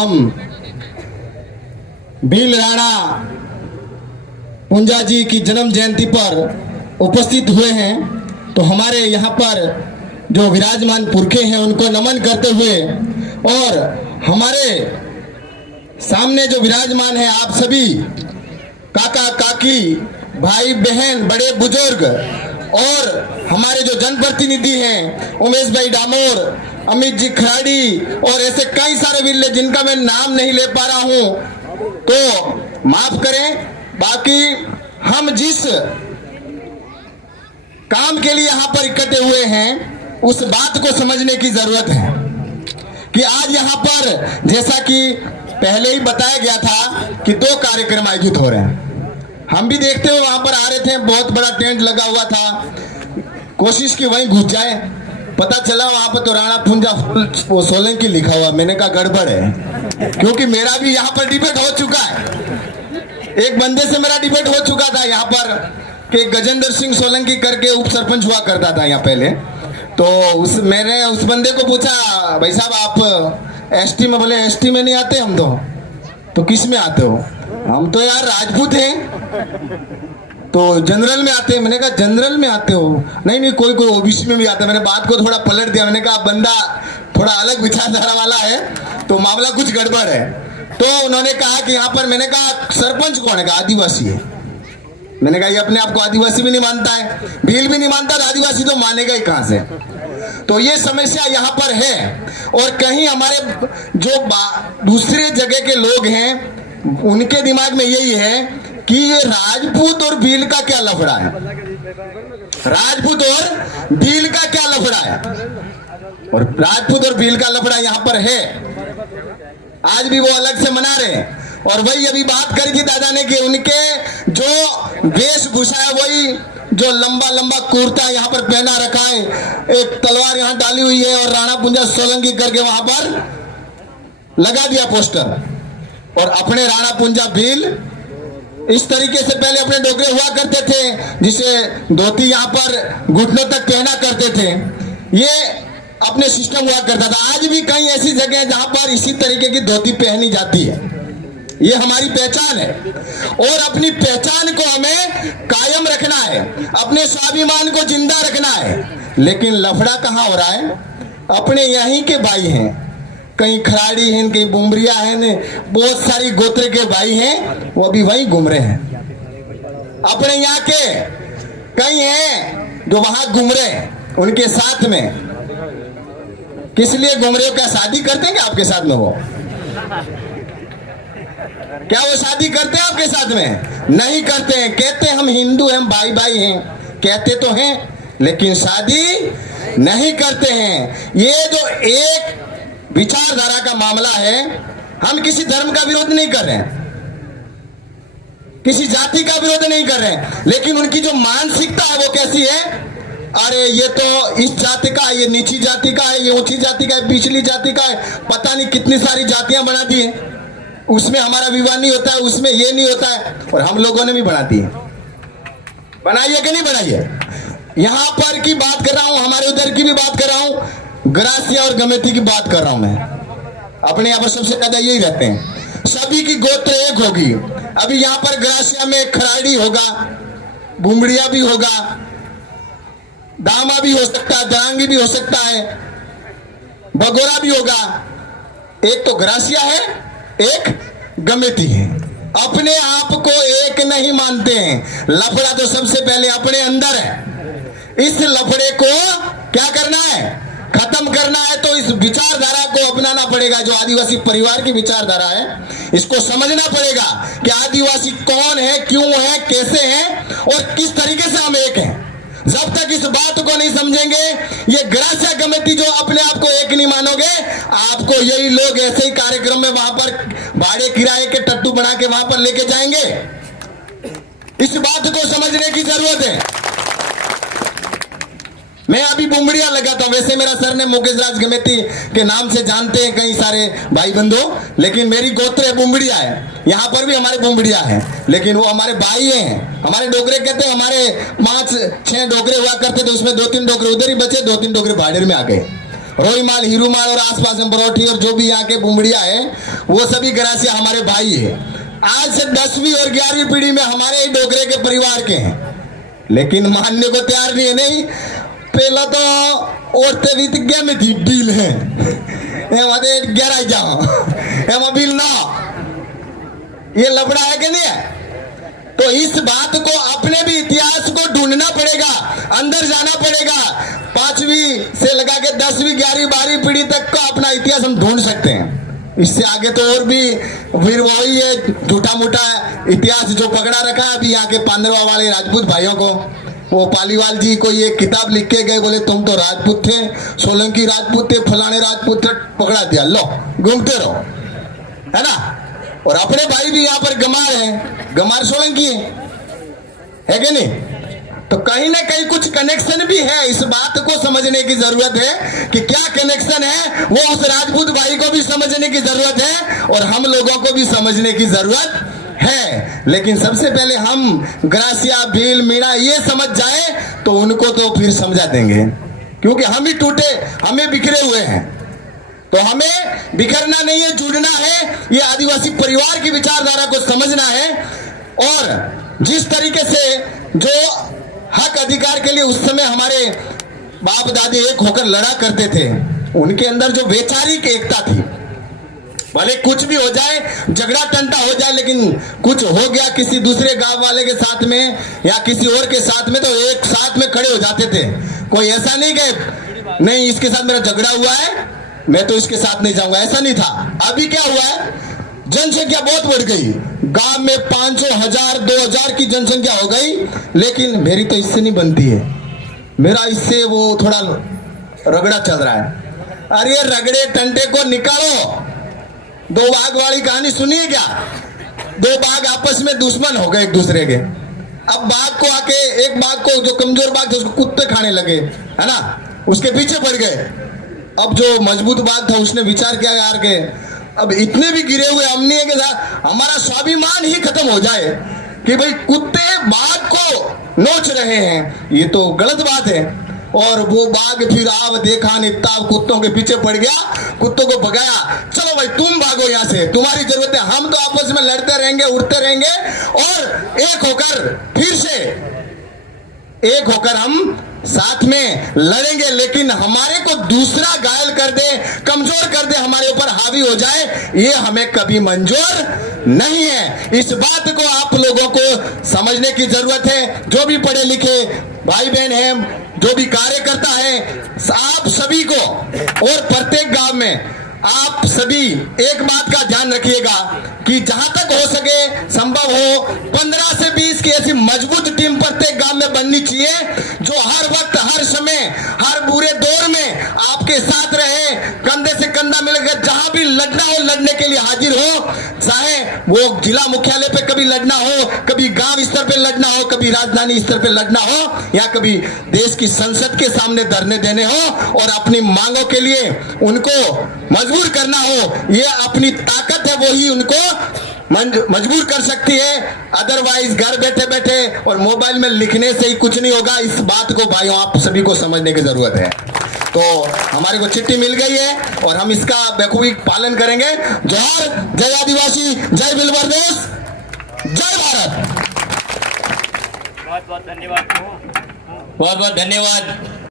हम भील राणा पुंजा जी की जन्म जयंती पर उपस्थित हुए हैं, तो हमारे यहाँ पर जो विराजमान पुरखे हैं उनको नमन करते हुए और हमारे सामने जो विराजमान है आप सभी काका काकी भाई बहन बड़े बुजुर्ग और हमारे जो जनप्रतिनिधि हैं उमेश भाई डामोर, अमित जी खराड़ी और ऐसे कई सारे वीर जिनका मैं नाम नहीं ले पा रहा हूं तो माफ करें। बाकी हम जिस काम के लिए यहाँ पर इकट्ठे हुए हैं उस बात को समझने की जरूरत है कि आज यहाँ पर जैसा कि पहले ही बताया गया था कि 2 कार्यक्रम आयोजित हो रहे हैं। हम भी देखते हुए वहां पर आ रहे थे, बहुत बड़ा टेंट लगा हुआ था, कोशिश की वहीं घुस जाए, पता चला वहां पर तो राणा पुंजा सोलंकी लिखा हुआ। मैंने कहा गड़बड़ है, क्योंकि मेरा भी यहाँ पर डिबेट हो चुका है। एक बंदे से मेरा डिबेट हो चुका था यहाँ पर कि गजेंद्र सिंह सोलंकी करके उप सरपंच हुआ करता था यहाँ पहले। तो मैंने उस बंदे को पूछा, भाई साहब आप एसटी में? बोले एसटी में नहीं आते हम तो किस में आते हो? हम तो यार राजपूत हैं, तो जनरल में आते हैं। मैंने कहा जनरल में आते हो? नहीं कोई ओबीसी में भी आता है। मैंने बात को थोड़ा पलट दिया, मैंने कहा बंदा थोड़ा अलग विचारधारा वाला है तो मामला कुछ गड़बड़ है। तो उन्होंने कहा कि यहाँ पर, मैंने कहा सरपंच कौन है? आदिवासी है। मैंने कहा ये अपने आप को आदिवासी भी नहीं मानता है, भील भी नहीं मानता, तो आदिवासी तो मानेगा ही कहां से? तो ये समस्या यहाँ पर है। और कहीं हमारे जो दूसरे जगह के लोग हैं उनके दिमाग में यही है कि ये राजपूत और भील का क्या लफड़ा है, राजपूत और भील का क्या लफड़ा है। और राजपूत और भील का लफड़ा यहाँ पर है, आज भी वो अलग से मना रहे हैं। और वही अभी बात करी थी दादा ने कि उनके जो वेशभूषा है वही जो लंबा लंबा कुर्ता यहाँ पर पहना रखा है, एक तलवार यहाँ डाली हुई है और राणा पुंजा सोलंकी करके वहां पर लगा दिया पोस्टर। और अपने राणा पुंजा भील इस तरीके से पहले अपने डोगरे हुआ करते थे, जिसे धोती यहाँ पर घुटनों तक पहना करते थे, ये अपने सिस्टम हुआ करता था। आज भी कई ऐसी जगह है जहां पर इसी तरीके की धोती पहनी जाती है। ये हमारी पहचान है और अपनी पहचान को हमें कायम रखना है, अपने स्वाभिमान को जिंदा रखना है। लेकिन लफड़ा कहाँ हो रहा है? अपने यहीं के भाई हैं, कहीं खराड़ी हैं, कहीं बुमरिया हैं, बहुत सारी गोत्र के भाई हैं, वो भी वहीं घूम रहे हैं। अपने यहाँ के कई हैं जो वहां घूम रहे हैं, उनके साथ में किस लिए घूम रहे हो? क्या शादी करते हैं क्या आपके साथ में? वो क्या वो शादी करते हैं आपके साथ में? नहीं करते हैं। कहते हैं हम हिंदू हैं, भाई भाई हैं, कहते तो हैं, लेकिन शादी नहीं करते हैं। ये जो एक विचारधारा का मामला है, हम किसी धर्म का विरोध नहीं कर रहे हैं, किसी जाति का विरोध नहीं कर रहे हैं, लेकिन उनकी जो मानसिकता है वो कैसी है? अरे ये तो इस जाति का है, ये नीची जाति का है, ये ऊंची जाति का है, पिछली जाति का है, पता नहीं कितनी सारी जातियां बना दी हैं। उसमें हमारा विवाह नहीं होता है, उसमें ये नहीं होता है, और हम लोगों ने भी बना दी है। बनाई है कि नहीं बनाई है? यहां पर की बात कर रहा हूं, हमारे उधर की भी बात कर रहा हूं, ग्रासिया और गमेती की बात कर रहा हूं मैं। अपने यहाँ पर सबसे ज्यादा यही रहते हैं, सभी की गोत्र एक होगी। अभी यहाँ पर ग्रासिया में खराड़ी होगा, बुमड़िया भी होगा, दामा भी हो सकता है, दरांगी भी हो सकता है, बगोरा भी होगा। एक तो ग्रासिया है, एक गमेती है। अपने आप को एक नहीं मानते हैं। लफड़ा तो सबसे पहले अपने अंदर है। इस लफड़े को क्या करना है? खत्म करना है। तो इस विचारधारा को अपनाना पड़ेगा, जो आदिवासी परिवार की विचारधारा है, इसको समझना पड़ेगा कि आदिवासी कौन है, क्यों है, कैसे है और किस तरीके से हम एक हैं। जब तक इस बात को नहीं समझेंगे, ये ग्रासिया कमेटी जो अपने आप को एक नहीं मानोगे, आपको यही लोग ऐसे ही कार्यक्रम में वहां पर भाड़े किराए के टट्टू बना के वहां पर लेके जाएंगे। इस बात को समझने की जरूरत है। मैं अभी बुमड़िया लगा था, वैसे मेरा सर ने मुकेश राज गमेती के नाम से जानते हैं कई सारे भाई बंधु, लेकिन मेरी गोत्र बुमड़िया है। यहाँ पर भी हमारे बुमड़िया है, लेकिन वो हमारे भाई हैं। हमारे डोगरे कहते हैं, हमारे 5-6 डोगरे हुआ करते थे, उसमें 2-3 डोगरे उधर ही बचे, 2-3 डोगरे भाड़ेर में आ गए। रोईमाल, हीरूमाल और आसपास में बरोठी और जो भी यहाँ के बुमड़िया है, वो सभी गरासिया हमारे भाई है। आज से 10वीं और 11वीं पीढ़ी में हमारे ही डोगरे के परिवार के हैं, लेकिन मानने को तैयार नहीं है। नहीं, पहला तो औरतें भी क्या में थी बिल है गहराई जाओ एम बिल ना, ये लफड़ा है कि नहीं है? तो इस बात को अपने भी इतिहास को ढूंढना पड़ेगा, अंदर जाना पड़ेगा। 5वीं से लगा के 10वीं 11वीं 12वीं पीढ़ी तक का अपना इतिहास हम ढूंढ सकते हैं। इससे आगे तो और भी फिर वही है झूठा मूठा इतिहास जो पकड़ा रखा है अभी यहाँ के पांडवा वाले राजपूत भाइयों को। वो पालीवाल जी को ये किताब लिख के गए, बोले तुम तो राजपूत थे, सोलंकी राजपूत थे, फलाने राजपूत थे, पकड़ा दिया, लो घूमते रहो, है ना। और अपने भाई भी यहाँ पर गमार हैं, गमार सोलंकी है कि नहीं? तो कहीं ना कहीं कुछ कनेक्शन भी है। इस बात को समझने की जरूरत है कि क्या कनेक्शन है, वो उस राजपूत भाई को भी समझने की जरूरत है और हम लोगों को भी समझने की जरूरत है। लेकिन सबसे पहले हम ग्रासिया, भील, मीणा ये समझ जाए तो उनको तो फिर समझा देंगे, क्योंकि हम ही टूटे, हमें बिखरे हुए हैं। तो हमें बिखरना नहीं है, जुड़ना है, ये आदिवासी परिवार की विचारधारा को समझना है। और जिस तरीके से जो हक अधिकार के लिए उस समय हमारे बाप दादी एक होकर लड़ा करते थे, उनके अंदर जो वैचारिक एकता थी, भले कुछ भी हो जाए, झगड़ा टंटा हो जाए, लेकिन कुछ हो गया किसी दूसरे गांव वाले के साथ में या किसी और के साथ में, तो एक साथ में खड़े हो जाते थे। कोई ऐसा नहीं कि नहीं इसके साथ मेरा झगड़ा हुआ है, मैं तो इसके साथ नहीं जाऊंगा, ऐसा नहीं था। अभी क्या हुआ है, जनसंख्या बहुत बढ़ गई, गांव में 500, 1000, 2000 की जनसंख्या हो गई, लेकिन मेरी तो इससे नहीं बनती है, मेरा इससे वो थोड़ा रगड़ा चल रहा है। अरे रगड़े टंटे को निकालो। 2 बाघ वाली कहानी सुनिए क्या? 2 बाघ आपस में दुश्मन हो गए एक दूसरे के। अब बाघ को आके, एक बाघ को जो कमजोर बाघ था उसको कुत्ते खाने लगे, है ना, उसके पीछे पड़ गए। अब जो मजबूत बाघ था उसने विचार किया यार के अब इतने भी गिरे हुए हमने के साथ हमारा स्वाभिमान ही खत्म हो जाए कि भाई कुत्ते बाघ को नोच रहे हैं, ये तो गलत बात है। और वो बाघ फिर आव देखा निताब कुत्तों के पीछे पड़ गया, कुत्तों को भगाया, चलो भाई तुम भागो यहाँ से, तुम्हारी जरूरत है, हम तो आपस में लड़ते रहेंगे, उड़ते रहेंगे और एक होकर फिर से एक होकर हम साथ में लड़ेंगे। लेकिन हमारे को दूसरा घायल कर दे, कमजोर कर दे, हमारे ऊपर हावी हो जाए, ये हमें कभी मंजूर नहीं है। इस बात को आप लोगों को समझने की जरूरत है। जो भी पढ़े लिखे भाई बहन हैं, जो भी कार्यकर्ता है, आप सभी को और प्रत्येक गांव में आप सभी एक बात का ध्यान रखिएगा कि जहां तक हो सके, संभव हो, 15 से 20 की ऐसी मजबूत टीम प्रत्येक गांव में बननी चाहिए, जो हर वक्त, हर समय, हर बुरे दौर में आपके साथ रहे, कंधे से कंधा मिलकर जहां भी लड़ना हो लड़ने के लिए हाजिर हो। चाहे वो जिला मुख्यालय पे कभी लड़ना हो, कभी गांव स्तर पे लड़ना हो, कभी राजधानी स्तर पे लड़ना हो, या कभी देश की संसद के सामने धरने देने हो और अपनी मांगों के लिए उनको मजबूर करना हो, ये अपनी ताकत है, वो ही उनको मजबूर कर सकती है। अदरवाइज घर बैठे बैठे और मोबाइल में लिखने से ही कुछ नहीं होगा। इस बात को भाइयों आप सभी को समझने की जरूरत है। तो हमारे को चिट्ठी मिल गई है और हम इसका बखूबी पालन करेंगे। जोहार, जय आदिवासी, जय भील प्रदेश, जय भारत। बहुत बहुत धन्यवाद। बहुत बहुत धन्यवाद।